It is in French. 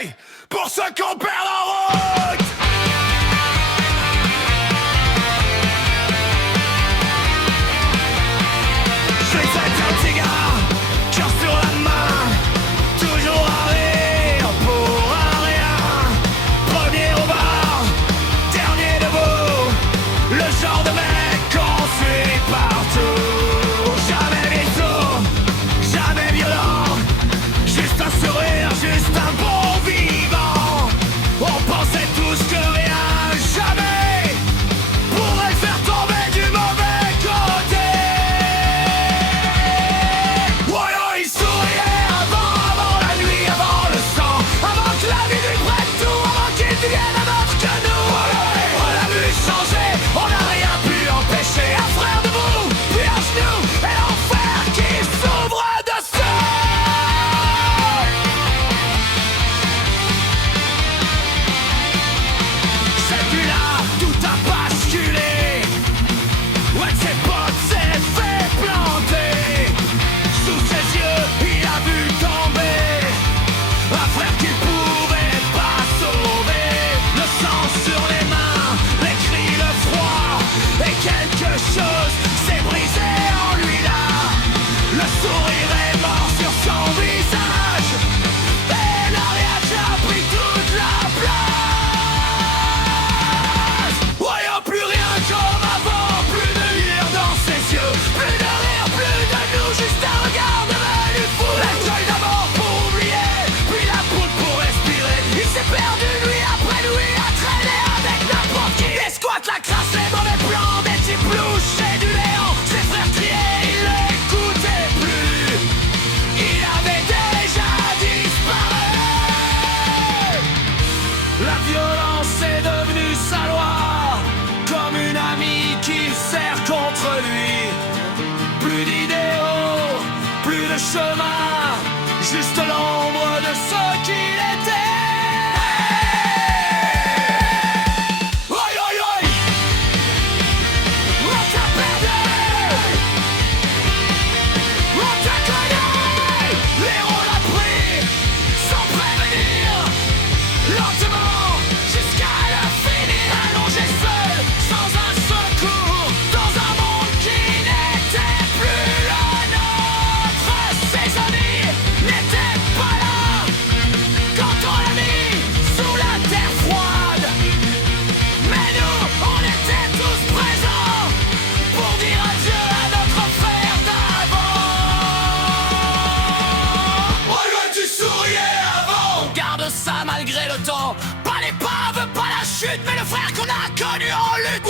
oi, pour ceux qu'on perd en route. Je sais un cigare, cœur sur la main, toujours à rire pour un rien. Premier au bar, dernier debout, le genre de mec qu'on suit partout. Jamais vaisseau, jamais violent, juste un sourire, juste un bon vivant. On pensait tous que rien, jamais pourrait faire tomber du mauvais côté. Ouais, ouais, il souriait avant la nuit, avant le sang, avant que la vie lui prenne tout, avant qu'il devienne un autre que nous. Ouais, ouais, on l'a vu changer, on n'a rien pu empêcher. Un frère debout, puis à genoux, et l'enfer qui s'ouvre dessus. C'est plus là, tout a basculé. Ouais, ses potes s'est fait planter. Sous ses yeux, il a vu tomber un frère qu'il pouvait pas sauver. Le sang sur les mains, les cris, le froid, et quelque chose s'est brisé en lui là. Le sourire est mort sur son visage, et l'ariage a pris toute la place. Voyons plus rien comme avant, plus de lumière dans ses yeux, plus de rire, plus de nous, juste un regard devenu fou. L'accueil d'abord pour oublier, puis la poudre pour respirer. Il s'est perdu nuit après nuit à traîner avec n'importe qui. Il squatte la crasse, les mauvais plans, des types louches et du néant. Ses frères criaient, il l'écoutait plus. Il avait déjà disparu. La violence est devenue sa loi, comme une amie qui sert contre lui. Plus d'idéaux, plus de chemin, juste l'ombre de ce qu'il était. Oi, oi, oi, on t'a perdu, on t'a connu. L'héros l'a pris sans prévenir, lentement jusqu'à le finir. Allongé seul, sans un secours, dans un monde qui n'était plus le nôtre. Ses amis n'étaient pas là quand on l'a mis sous la terre froide. Mais nous, on était tous présents pour dire adieu à notre frère d'avant. Ouais, ouais, tu souriais avant. On garde ça malgré le temps. Pas l'épave, pas la chute, mais le frère qu'on a connu en lutte.